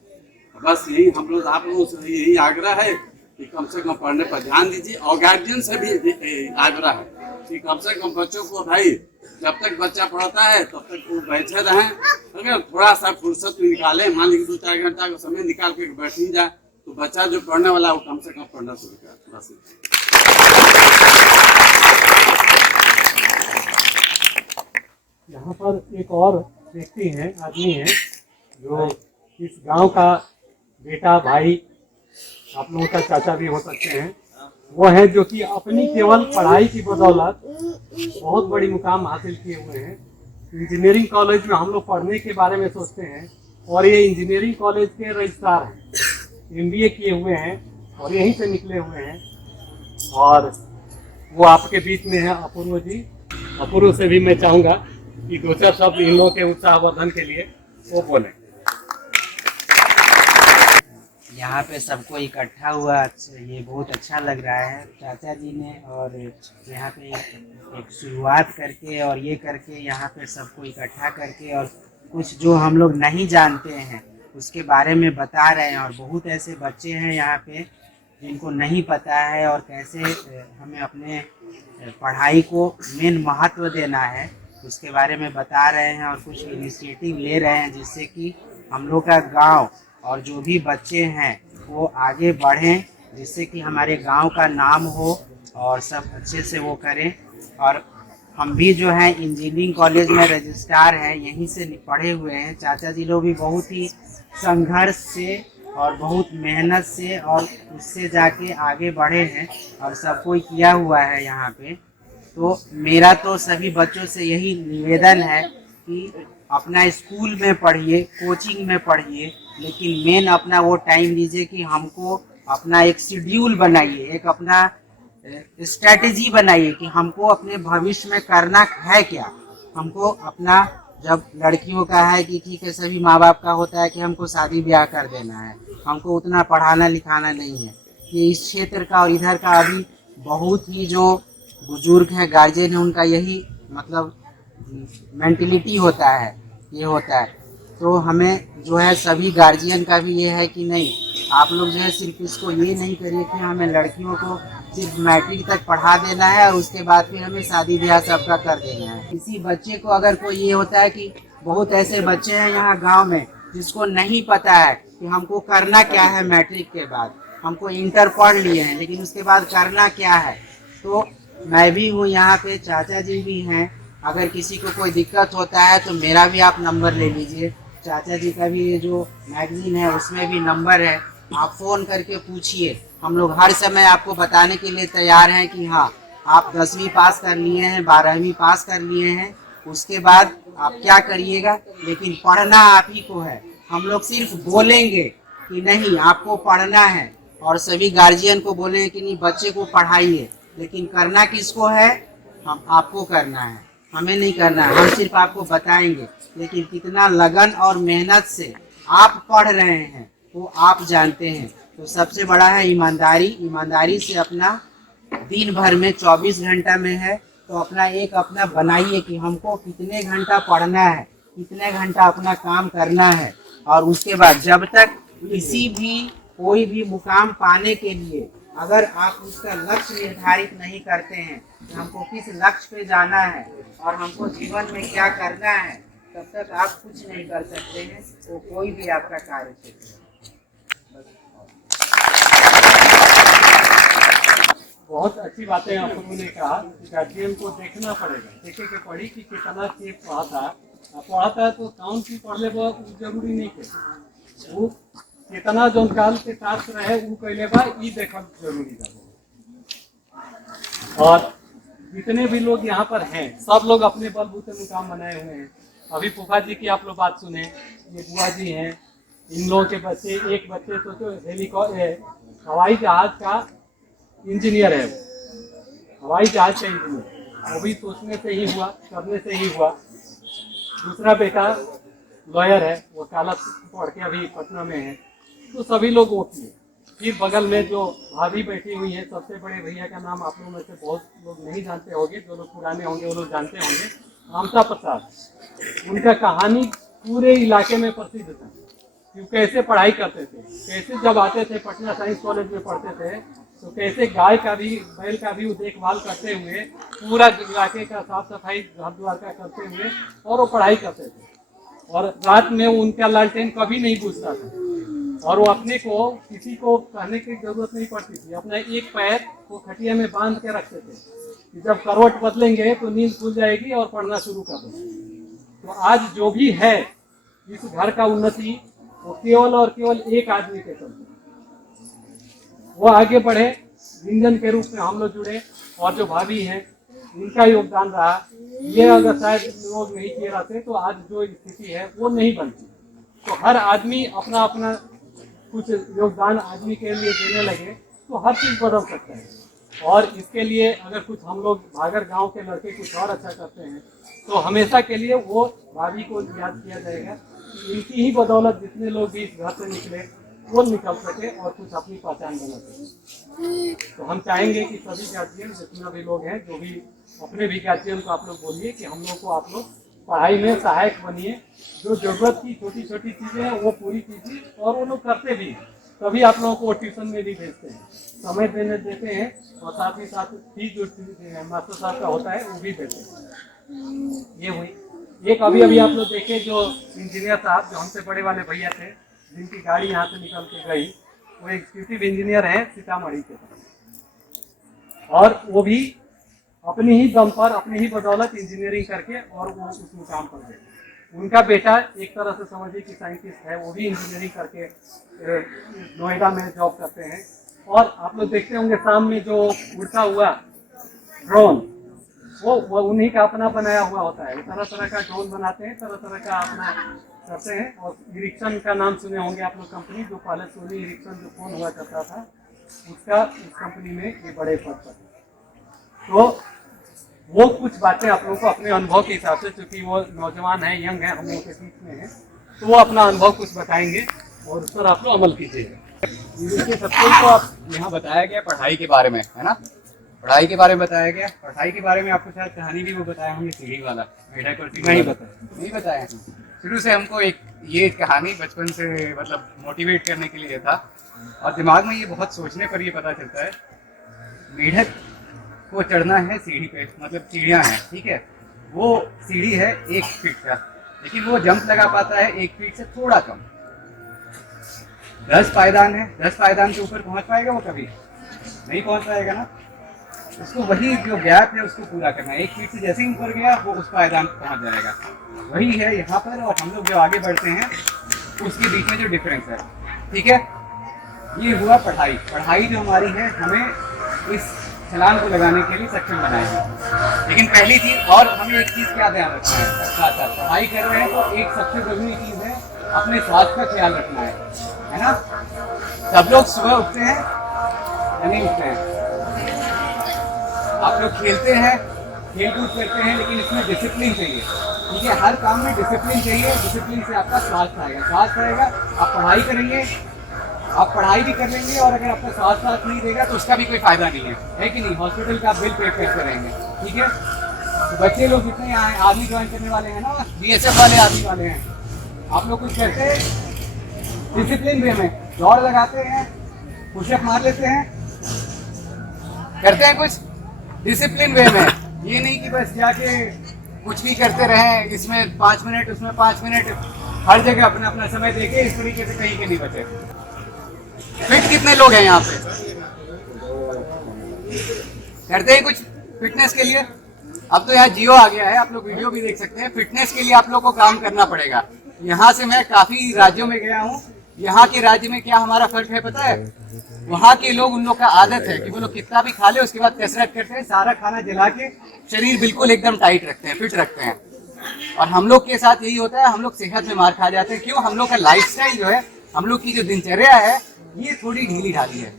बस यही हम लोग, आप लोगों से यही आग्रह है कि कम से कम पढ़ने पर ध्यान दीजिए और गार्जियन से भी आग्रह है कि कम से कम बच्चों को भाई जब तक बच्चा पढ़ता है तब तक वो बैठे रहें। अगर थोड़ा सा फुर्सत निकालें, मान लीजिए 2-4 घंटा का समय निकाल के बैठ ही जाए तो बच्चा जो पढ़ने वाला है वो कम से कम पढ़ना शुरू करे। बस यहाँ पर एक और व्यक्ति हैं, आदमी हैं, जो इस गांव का बेटा भाई, आप लोगों का चाचा भी हो सकते हैं, वो है जो कि अपनी केवल पढ़ाई की बदौलत बहुत बड़ी मुकाम हासिल किए हुए हैं। इंजीनियरिंग कॉलेज में हम लोग पढ़ने के बारे में सोचते हैं और ये इंजीनियरिंग कॉलेज के रजिस्ट्रार हैं, MBA किए हुए हैं और यहीं से निकले हुए हैं। और वो आपके बीच में है अपूर्व जी। अपूर्व से भी मैं चाहूँगा कि 2-4 शब्द इन लोगों के उत्साहवर्धन के लिए वो बोलें। यहाँ पे सबको इकट्ठा हुआ, ये बहुत अच्छा लग रहा है चाचा जी ने, और यहाँ पे एक शुरुआत करके और ये करके यहाँ पे सबको इकट्ठा करके और कुछ जो हम लोग नहीं जानते हैं उसके बारे में बता रहे हैं। और बहुत ऐसे बच्चे हैं यहाँ पे जिनको नहीं पता है और कैसे हमें अपने पढ़ाई को मेन महत्व देना है उसके बारे में बता रहे हैं और कुछ इनिशिएटिव ले रहे हैं जिससे कि हम लोग का गांव और जो भी बच्चे हैं वो आगे बढ़ें, जिससे कि हमारे गांव का नाम हो और सब अच्छे से वो करें। और हम भी जो है इंजीनियरिंग कॉलेज में रजिस्ट्रार हैं, यहीं से पढ़े हुए हैं। चाचा जी लोग भी बहुत ही संघर्ष से और बहुत मेहनत से और उससे जाके आगे बढ़े हैं और सब कोई किया हुआ है यहाँ पे। तो मेरा तो सभी बच्चों से यही निवेदन है कि अपना स्कूल में पढ़िए, कोचिंग में पढ़िए, लेकिन मेन अपना वो टाइम दीजिए कि हमको अपना एक शेड्यूल बनाइए, एक अपना स्ट्रैटेजी बनाइए कि हमको अपने भविष्य में करना है क्या। हमको अपना, जब लड़कियों का है कि ठीक है, सभी माँ बाप का होता है कि हमको शादी ब्याह कर देना है, हमको उतना पढ़ाना लिखाना नहीं है। कि इस क्षेत्र का और इधर का अभी बहुत ही जो बुजुर्ग हैं, गार्जियन है, उनका यही मतलब मेंटलिटी होता है, ये होता है। तो हमें जो है सभी गार्जियन का भी ये है कि नहीं, आप लोग जो है सिर्फ इसको ये नहीं करिए कि हमें लड़कियों को सिर्फ मैट्रिक तक पढ़ा देना है और उसके बाद फिर हमें शादी ब्याह सबका कर देना है। किसी बच्चे को अगर कोई ये होता है कि बहुत ऐसे बच्चे हैं यहाँ गांव में जिसको नहीं पता है कि हमको करना क्या है मैट्रिक के बाद, हमको इंटर पढ़ लिए हैं लेकिन उसके बाद करना क्या है। तो मैं भी हूँ यहाँ पे, चाचा जी भी हैं, अगर किसी को कोई दिक्कत होता है तो मेरा भी आप नंबर ले लीजिए, चाचा जी का भी ये जो मैगजीन है उसमें भी नंबर है, आप फ़ोन करके पूछिए। हम लोग हर समय आपको बताने के लिए तैयार हैं कि हाँ आप 10वीं पास कर लिए हैं, 12वीं पास कर लिए हैं, उसके बाद आप क्या करिएगा, लेकिन पढ़ना आप ही को है। हम लोग सिर्फ बोलेंगे कि नहीं आपको पढ़ना है और सभी गार्जियन को बोलेंगे कि नहीं बच्चे को पढ़ाइए, लेकिन करना किसको है, हम आपको करना है, हमें नहीं करना है। हम सिर्फ आपको बताएंगे, लेकिन कितना लगन और मेहनत से आप पढ़ रहे हैं वो आप जानते हैं। तो सबसे बड़ा है ईमानदारी। ईमानदारी से अपना दिन भर में 24 घंटा में है तो अपना बनाइए कि हमको कितने घंटा पढ़ना है, कितने घंटा अपना काम करना है। और उसके बाद जब तक किसी भी कोई भी मुकाम पाने के लिए अगर आप उसका लक्ष्य निर्धारित नहीं करते हैं कि हमको किस लक्ष्य पे जाना है और हमको जीवन में क्या करना है, तब तक आप कुछ नहीं कर सकते हैं, वो कोई भी आपका कार्य क्षेत्र। बहुत अच्छी बातें आप लोगों ने कहा कि गार्जियन को देखना पड़ेगा, देखे के पढ़ी कि कितना चीज पढ़ाता है तो काउन की पढ़ ले वो जरूरी नहीं है, वो कितना जो काल के टास्क रहे वो कैले बा ई देखना जरूरी है। और जितने भी लोग यहाँ पर हैं सब लोग अपने बलबूते मुकाम बनाए हुए हैं। अभी फूफा जी की आप लोग बात सुने, ये बुआ जी हैं, इन लोगों के बच्चे, एक बच्चे तो हवाई जहाज का इंजीनियर है, हवाई जहाज का इंजीनियर, वो भी सोचने से ही हुआ, करने से ही हुआ। दूसरा बेटा लॉयर है, वकालत पढ़ के अभी पटना में है। तो सभी लोग वकील। फिर बगल में जो भाभी बैठी हुई है, सबसे बड़े भैया का नाम आप लोगों में से बहुत लोग नहीं जानते होंगे, जो लोग पुराने होंगे वो लोग जानते होंगे, ममता प्रसाद। उनका कहानी पूरे इलाके में प्रसिद्ध था कि वो कैसे पढ़ाई करते थे, कैसे जब आते थे पटना साइंस कॉलेज में पढ़ते थे तो कैसे गाय का भी बैल का भी देखभाल करते हुए पूरा इलाके का साफ सफाई घर द्वार का करते हुए और वो पढ़ाई करते थे। और रात में उनका लालटेन कभी नहीं बुझता था और वो अपने को किसी को कहने की जरूरत नहीं पड़ती थी, अपना एक पैर वो खटिया में बांध के रखते थे कि जब करवट बदलेंगे तो नींद खुल जाएगी और पढ़ना शुरू कर देंगे। तो आज जो भी है इस घर का उन्नति वो केवल और केवल एक आदमी के चलते, वो आगे बढ़े, इंजन के रूप में हम लोग जुड़े और जो भाभी हैं इनका योगदान रहा। ये अगर शायद लोग नहीं किए रहते तो आज जो स्थिति है वो नहीं बनती। तो हर आदमी अपना अपना कुछ योगदान आदमी के लिए देने लगे तो हर चीज बदल सकता है। और इसके लिए अगर कुछ हम लोग भागर गांव के लड़के कुछ और अच्छा करते हैं तो हमेशा के लिए वो भाभी को याद किया जाएगा। इनकी ही बदौलत जितने लोग भी इस घर से निकले वो निकल सके और कुछ अपनी पहचान बना सके। तो हम चाहेंगे कि सभी गार्जियन जितना भी लोग हैं, जो भी अपने भी गार्जियन को आप लोग बोलिए कि हम लोग को आप लोग पढ़ाई में सहायक बनिए, जो जरूरत की छोटी छोटी चीजें हैं वो पूरी कीजिए और वो लोग करते भी हैं। तभी आप लोगों को ट्यूशन में भी भेजते हैं, समय देने देते हैं और साथ ही साथ फीस जो मास्टर साहब का होता है वो भी देते हैं। ये हुई एक अभी आप लोग देखे जो इंजीनियर साहब जो हमसे बड़े वाले भैया थे जिनकी गाड़ी यहाँ से निकल के गई, वो एग्जीक्यूटिव इंजीनियर हैं सीतामढ़ी के, और वो भी अपनी ही दम पर अपनी ही बदौलत इंजीनियरिंग करके और वो उस मुकाम पर गए। उनका बेटा एक तरह से समझिए कि साइंटिस्ट है, वो भी इंजीनियरिंग करके नोएडा में जॉब करते हैं। और आप लोग देखते होंगे शाम में जो उड़ता हुआ ड्रोन, वो उन्हीं का अपना बनाया हुआ होता है। तरह तरह का ड्रोन बनाते हैं, तरह तरह का अपना करते हैं। और इरिक्सन का नाम सुने होंगे आप लोग, कंपनी जो पहले सोनी इरिक्सन जो फोन हुआ करता था उसका इस कंपनी में ये बड़े पद पर। तो वो कुछ बातें आप लोगों को अपने अनुभव के हिसाब से, चूंकि वो नौजवान है, यंग है, हम लोगों के बीच में है, तो वो अपना अनुभव कुछ बताएंगे और उस पर आप लोग अमल कीजिएगा। देखिए सबको तो आप यहाँ बताया गया पढ़ाई के बारे में, है ना, पढ़ाई के बारे में बताया गया। पढ़ाई के बारे में आपको शायद कहानी भी वो बताया होंगे, सीढ़ी वाला, नहीं बताया, नहीं बताया। शुरू से हमको एक ये कहानी बचपन से मतलब मोटिवेट करने के लिए था, और दिमाग में ये बहुत सोचने पर ये पता चलता है मेढक को चढ़ना है सीढ़ी पे, मतलब सीढ़ियाँ हैं, ठीक है, वो सीढ़ी है 1 फीट का, लेकिन वो जंप लगा पाता है 1 फीट से थोड़ा कम। 10 पायदान है, 10 पायदान के ऊपर पहुंच पाएगा वो? कभी नहीं पहुंच पाएगा ना। उसको वही जो गैप है उसको पूरा करना है। 1 फीट से जैसे ही ऊपर गया वो उस पायदान पर पहुंच जाएगा। वही है यहाँ पर, और हम लोग जो आगे बढ़ते हैं उसके बीच में जो डिफरेंस है, ठीक है। ये हुआ पढ़ाई। पढ़ाई जो हमारी है हमें इस छलांग को लगाने के लिए सक्षम बनाएगी। लेकिन पहली चीज, और हमें एक चीज क्या ध्यान रखना है, साथ साथ पढ़ाई कर रहे हैं तो एक सबसे जरूरी चीज है अपने स्वास्थ्य का ख्याल रखना है ना। सब लोग सुबह उठते हैं या नहीं उठते हैं? आप लोग खेलते हैं, खेल कूद करते हैं, लेकिन इसमें डिसिप्लिन चाहिए, ठीक है। हर काम में डिसिप्लिन चाहिए। डिसिप्लिन से आपका स्वास्थ्य आएगा, स्वास्थ्य आएगा, आप पढ़ाई करेंगे, आप पढ़ाई भी कर लेंगे, और अगर आपका स्वास्थ्य साथ नहीं देगा तो उसका भी कोई फायदा नहीं है कि नहीं। हॉस्पिटल का बिल पे करते रहेंगे, ठीक है। तो बच्चे लोग जितने यहाँ आर्मी ज्वाइन करने वाले हैं ना, BSF वाले आर्मी वाले हैं, आप लोग कुछ करते हैं डिसिप्लिन वे में, दौड़ लगाते हैं, पुशअप मार लेते हैं, करते हैं कुछ डिसिप्लिन वे में। ये नहीं कि बस जाके कुछ भी करते रहें, इसमें 5 मिनट उसमें 5 मिनट, हर जगह अपना अपना समय देके इस तरीके से कहीं के नहीं बचे। फिट कितने लोग हैं यहाँ पे? करते हैं कुछ फिटनेस के लिए? अब तो यहाँ जियो आ गया है, आप लोग वीडियो भी देख सकते हैं। फिटनेस के लिए आप लोग को काम करना पड़ेगा। यहाँ से मैं काफी राज्यों में गया हूँ। यहाँ के राज्य में क्या हमारा फर्क है पता है? वहाँ के लोग, उन लोग का आदत है कि वो लोग कितना भी खा ले उसके बाद कसरत करते हैं, सारा खाना जला के शरीर बिल्कुल एकदम टाइट रखते हैं, फिट रखते हैं। और हम लोग के साथ यही होता है, हम लोग सेहत में मार खा जाते हैं। क्यों? हम लोग का लाइफस्टाइल जो है, हम लोग की जो दिनचर्या है, ये थोड़ी ढीली ढाली है।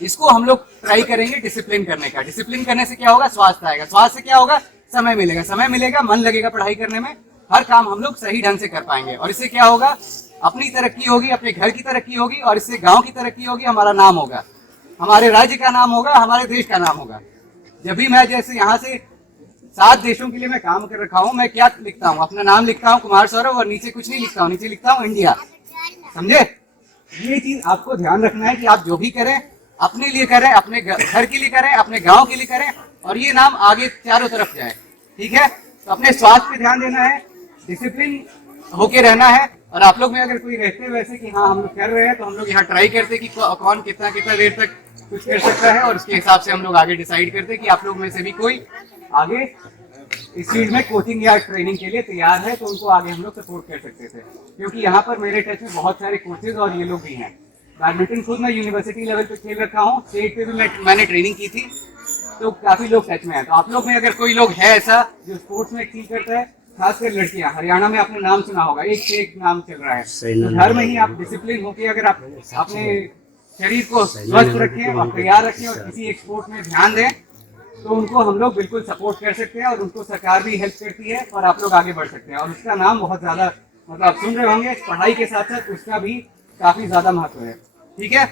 इसको हम लोग ट्राई करेंगे डिसिप्लिन करने का। डिसिप्लिन करने से क्या होगा? स्वास्थ्य आएगा। स्वास्थ्य से क्या होगा? समय मिलेगा। समय मिलेगा, मन लगेगा पढ़ाई करने में, हर काम हम लोग सही ढंग से कर पाएंगे। और इससे क्या होगा? अपनी तरक्की होगी, अपने घर की तरक्की होगी, और इससे गांव की तरक्की होगी, हमारा नाम होगा, हमारे राज्य का नाम होगा, हमारे देश का नाम होगा। जब भी मैं जैसे यहाँ से 7 देशों के लिए मैं काम कर रखा हूँ, मैं क्या लिखता हूँ? अपना नाम लिखता हूँ कुमार सौरभ, और नीचे कुछ नहीं लिखता हूँ, नीचे लिखता हूँ इंडिया। समझे? ये चीज आपको ध्यान रखना है कि आप जो भी करें अपने लिए करें, अपने घर के लिए करें, अपने गांव के लिए करें, और ये नाम आगे चारों तरफ जाए, ठीक है। तो अपने स्वास्थ्य पे ध्यान देना है, डिसिप्लिन होके रहना है। और आप लोग में अगर कोई रहते वैसे कि हाँ हम लोग कर रहे हैं, तो हम लोग यहाँ ट्राई करते कि कौन कितना कितना देर तक कुछ कर सकता है, और उसके हिसाब से हम लोग आगे डिसाइड करते कि आप लोग में से भी कोई आगे इस फील्ड में कोचिंग या ट्रेनिंग के लिए तैयार है, तो उनको आगे हम लोग सपोर्ट कर सकते थे। क्योंकि यहाँ पर मेरे टच में बहुत सारे कोचेज और ये लोग भी हैं। बैडमिंटन खुद मैं यूनिवर्सिटी लेवल पे खेल रखा हूँ, स्टेट पे भी मैंने ट्रेनिंग की थी, तो काफी लोग टच में हैं। तो आप लोग में अगर कोई लोग है ऐसा जो स्पोर्ट्स में एक्टिव करता है, खासकर लड़कियां, हरियाणा में आपने नाम सुना होगा, एक से एक नाम चल रहा है। तो घर में ही आप डिसिप्लिन होके अगर आप अपने शरीर को स्वस्थ रखें और तैयार रखें और किसी एक स्पोर्ट में ध्यान दें, तो उनको हम लोग बिल्कुल सपोर्ट कर सकते हैं, और उनको सरकार भी हेल्प करती है, और आप लोग आगे बढ़ सकते हैं। और उसका नाम बहुत ज्यादा, मतलब आप सुन रहे होंगे, पढ़ाई के साथ साथ उसका भी काफी ज्यादा महत्व है, ठीक है।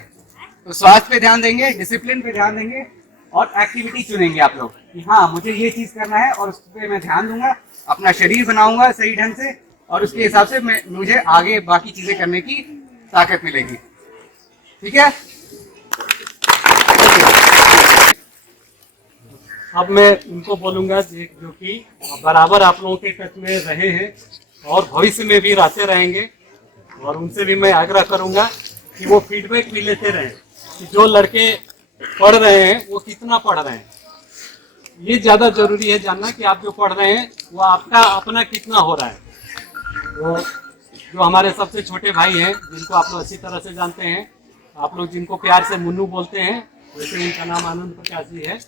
तो स्वास्थ्य पे ध्यान देंगे, डिसिप्लिन पे ध्यान देंगे, और एक्टिविटी चुनेंगे आप लोग कि हाँ मुझे ये चीज करना है, और उस पर मैं ध्यान दूंगा, अपना शरीर बनाऊंगा सही ढंग से, और उसके हिसाब से मुझे आगे बाकी चीजें करने की ताकत मिलेगी, ठीक है। अब मैं उनको बोलूंगा जो कि बराबर आप लोगों के टच में रहे हैं और भविष्य में भी रहते रहेंगे, और उनसे भी मैं आग्रह करूंगा कि वो फीडबैक भी लेते रहें कि जो लड़के पढ़ रहे हैं वो कितना पढ़ रहे हैं। ये ज्यादा जरूरी है जानना कि आप जो पढ़ रहे हैं वो आपका अपना कितना हो रहा है। तो जो हमारे सबसे छोटे भाई हैं, जिनको आप लोग अच्छी तरह से जानते हैं, आप लोग जिनको प्यार से मुन्नू बोलते हैं, वैसे उनका नाम आनंद प्रकाश जी है,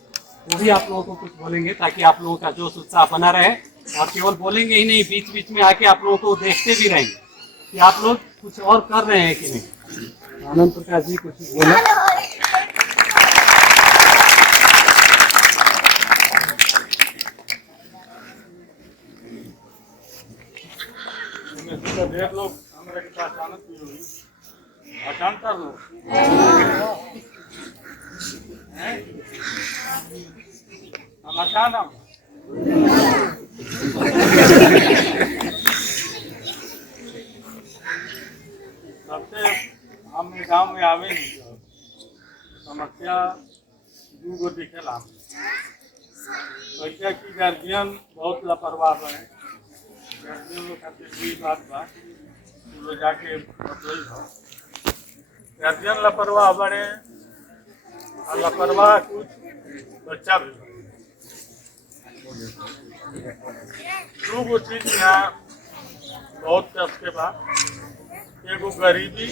वो भी आप लोगों को कुछ बोलेंगे ताकि आप लोगों का जोश उत्साह बना रहे। और केवल बोलेंगे ही नहीं, बीच बीच में आके आप लोगों को देखते भी रहेंगे कि आप लोग कुछ और कर रहे हैं कि नहीं। आनंद प्रकाश जी कुछ बोले। देख लो हमारे के पास अचानक लो हम अचानक हम ये गांव में आवे नहीं तो समस्या दूगो दिखेला। कैसे कि गार्जियन बहुत लापरवाह है, गार्जियन लोग खातिर भी बात बा लोग जाके बतलाई हो। गार्जियन लापरवाह बने और लापरवाह कुछ बच्चा भी बने। दूगो चीज यहाँ बहुत कष्ट के बाद एगो गरीबी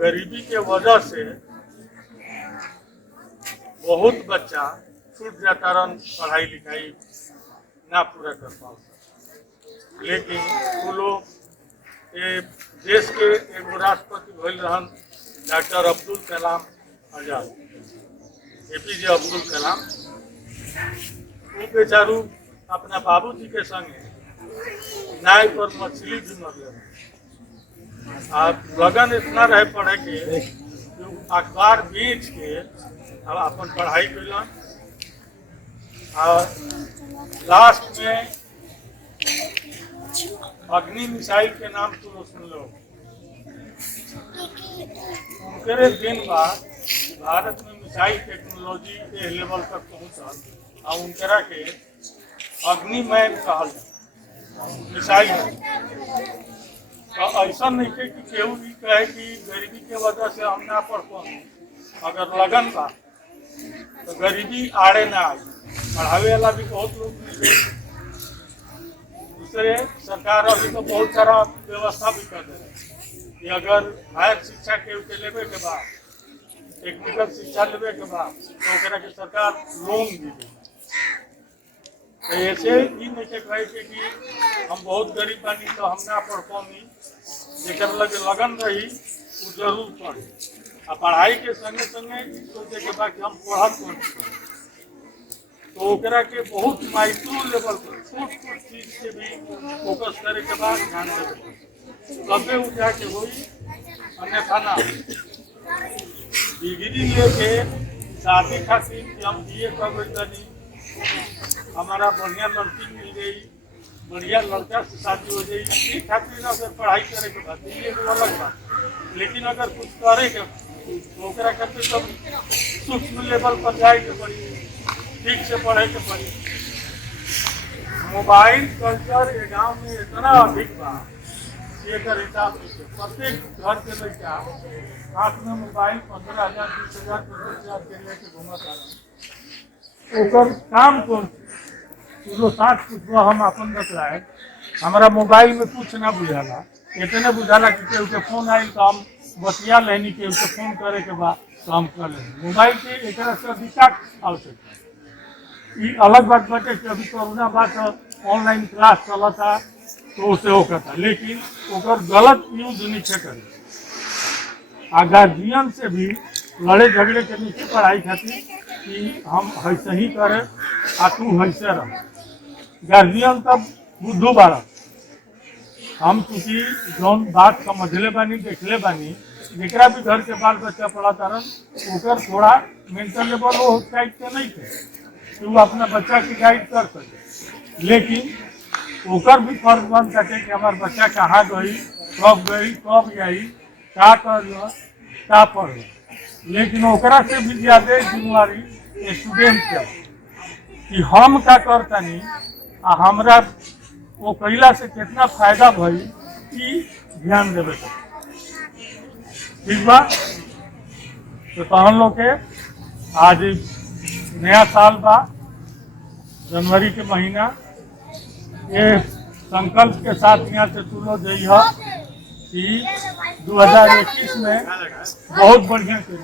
गरीबी के वजह से बहुत बच्चा छूट जाता रन पढ़ाई लिखाई ना पूरा कर पाता। लेकिन वो लोग ये देश के एगो राष्ट्रपति भइल रहन डॉक्टर अब्दुल कलाम आजाद, APJ अब्दुल कलाम। वो बेचारू अपना बाबूजी के संगे नाव पर मछली भी मरले। आप लगन इतना रहे पढ़े के अखबार बेच के अब अपन पढ़ाई कैलन और लास्ट में अग्नि मिसाइल के नाम तो सुन लो। उनके दिन बाद भारत में मिसाइल टेक्नोलॉजी के लेवल तक पहुंचल और उनकरा के अग्निमैन कहल मिसाइल। तो ऐसा नहीं है कि केहू भी कहे कि गरीबी के वजह से हम ना पढ़ पाए। अगर लगन बा तो गरीबी आड़े ना आई, पढ़ावे वाला भी बहुत लोग मिले। दूसरे सरकार अभी तो बहुत सारा व्यवस्था भी कर दे रहे कि अगर हायर शिक्षा के लेवे के बाद, टेक्निकल शिक्षा लेवे के बाद तो ओकरा के सरकार लोन भी दे। तो ऐसे ही नहीं कहे कि हम बहुत गरीब बानी तो हम ना पढ़ पानी। जेकर लगे लगन रही वो जरूर पढ़े और पढ़ाई के संगे संगे सोचे के बाद हम पढ़त कौन तो ओकरा के बहुत माइक्रो लेवल पर छोट छोट चीज के भी फोकस करे के बाद ध्यान देवे तबे उ जाके होई, अन्यथा ना। डिग्री लेके शादी खातिर कि हम BA कर गई, हमारा बढ़िया लड़की मिल गई, बढ़िया लड़का से शादी हो जाए, ये खातिर अगर पढ़ाई करे के बाद ये तो अलग बात। लेकिन अगर कुछ करे के तो ओकरा खातिर सब सूक्ष्म लेवल पर जाए के पड़ी, ठीक से पढ़े के पड़ी। मोबाइल कल्चर ये गाँव में इतना अधिक बा कि एक हिसाब से प्रत्येक घर के लड़का हाथ में मोबाइल 15,000 20,000 25,000 के लेके घूमता रहा। ओकर काम कौन तो साथ कुछ हम अपन बतलाए हमारा मोबाइल में कुछ ना बुझाला, इतने बुझाला कि केहू के फोन आयल तो हम बतिया लेनी, केहू के फोन करे के बाद तो हम कर लेनी। मोबाइल के एक तरह से अधिकार आवश्यकता है। ये अलग बात बाटे कि अभी कोरोना बात ऑनलाइन क्लास चला था तो उसे होकर था, लेकिन ओकर गलत यूज नहीं करे। गार्जियन से भी लड़े झगड़े के नीचे पढ़ाई खातिर कि हम ऐसे ही करे आ तू ऐसे रह। गार्जियन तब बुद्धू बारा हम चूंकि जौन बात समझले बानी देखले बानी, जेकरा भी घर के बाल बच्चा पढ़ा तारन ओकर थोड़ा मेंटल लेवल वो टाइप के नहीं थे कि वो अपना बच्चा की गाइड कर सके। लेकिन ओकर भी फर्ज बन सके कि हमार बच्चा कहाँ गई, कब आई, क्या कर क्या पढ़। लेकिन ओकरा से भी ज्यादा जिम्मेवारी स्टूडेंट के कि हम क्या करतानी आ हमरा वो कैला से कितना फायदा भई कि ध्यान देवे। ठीक बा, तो तहन लोग के आज नया साल बा, जनवरी के महीना, ये संकल्प के साथ यहाँ से शुरू जइह कि 2021 में बहुत बढ़िया करी।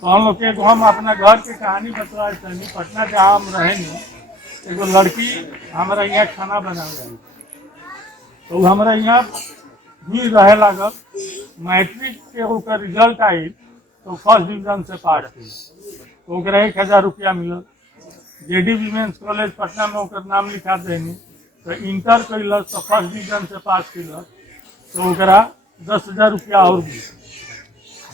तो हम लोग के हम अपना घर के कहानी बतवा तनी। पटना जहाँ हम रहेंगे एगो लड़की हमारा यहाँ खाना बनावे, तो हमारा यहाँ भी रहे लागल। मैट्रिक के ओकर रिजल्ट आई तो फर्स्ट डिवीजन से पास की, तो 1,000 रुपया मिलल। JD वीमेंस कॉलेज पटना में ओकर नाम लिखा देनी, तो इंटर कैलस तो फर्स्ट डिवीजन से पास कैलस तो ओकरा 10,000 रुपया और मिलल।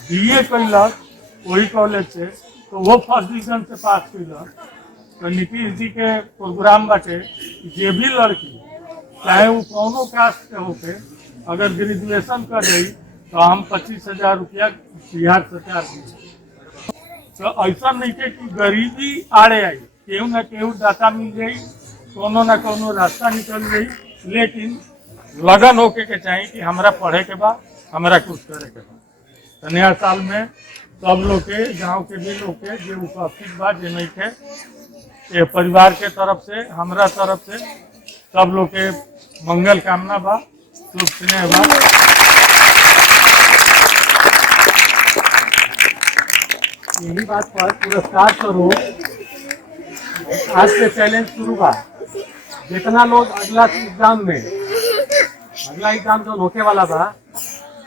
BA कैलस वही कॉलेज से तो वो फर्स्ट डिवीजन से पास कैलस। तो नीतीश जी के प्रोग्राम बाटे जे भी लड़की चाहे वो कौनो कास्ट के होके, अगर ग्रेजुएशन कर रही तो हम 25,000 रुपया बिहार सरकार दी। तो ऐसा नहीं है कि गरीबी आड़े आई, केहू न केहू दाता मिल गई, कोनो न कोनो रास्ता निकल गई, लेकिन लगन होके के चाहिए कि हमरा पढ़े के बाद हमरा कुछ करे के बाद। तो नया साल में सब लोग के, गाँव के भी लोग के जो उपस्थित बा, जे नहीं थे, ये परिवार के तरफ से, हमरा तरफ से सब लोग के मंगल कामना बा, शुभ स्नेह बा। यही बात पर पुरस्कार स्वरूप आज से चैलेंज शुरू बा। जितना लोग अगला एग्जाम जो होके वाला बा,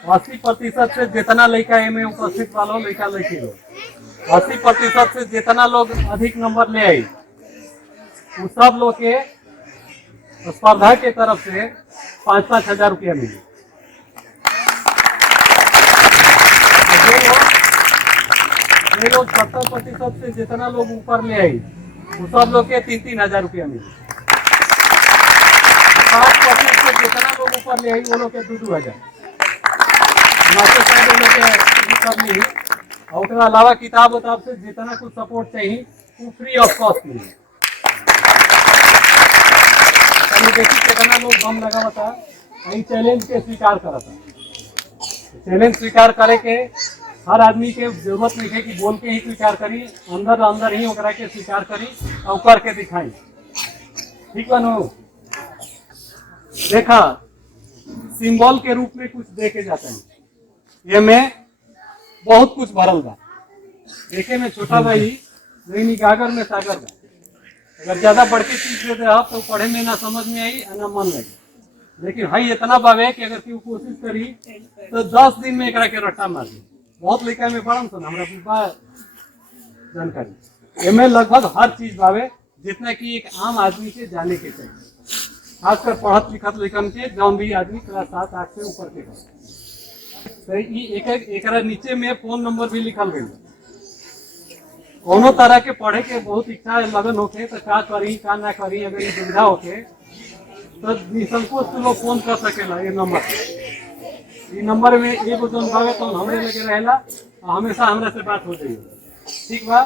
80% से जितना लड़का एमे उपस्थित वालों लड़का लड़की लोग 80% से जितना लोग अधिक नंबर ले आई, उस सब लोग के स्पर्धा के तरफ से 5-5 हजार रुपया मिले। ये लोग 70% से जितना लोग ऊपर ले आई, उस सब लोग के 3-3 हजार रुपया मिले। 5% से जितना लोग ऊपर ले आई, वो लोग के 2-2 हजार। मास्टर साहब लोग के और उसके अलावा किताब उताब से जितना कुछ सपोर्ट चाहिए वो फ्री ऑफ कॉस्ट मिले। देखिए कितना लोग दम लगा था, यही चैलेंज के स्वीकार करा था। चैलेंज स्वीकार करे के हर आदमी के जरूरत नहीं है कि बोल के ही स्वीकार करी, अंदर अंदर ही ओकरा के स्वीकार करी और करके दिखाई। ठीक बनो, देखा सिंबल के रूप में कुछ दे के जाता है। ये में बहुत कुछ भरल बा, देखे में छोटा भाई लेकिन गागर में सागर बा। अगर ज्यादा बढ़ के चीज दे दे तो पढ़े में ना समझ में आई ना मन लगे, लेकिन हाई इतना बावे कि अगर केहू कोशिश करी तो 10 दिन में एकरा के रट्टा मार दी। बहुत लड़का में पढ़म सन हमरा पूरा जानकारी। एमे लगभग हर चीज बावे जितना कि एक आम आदमी के जाने के चाहिए, खासकर पढ़त लिखत लेकिन के जौन भी आदमी क्लास 7-8 से ऊपर के बा। तो एकरा नीचे में फोन नंबर भी लिखल गई। कोनो तरह के पढ़े के बहुत इच्छा लगन होके तो का करी का ना करी, अगर ये सुविधा होके तो निसंकोच से लोग फोन कर सकेला। ये नंबर में एगो जौन भावे तो हमरे लगे रहेला, हमेशा हमरा से बात हो जाइए। ठीक बा।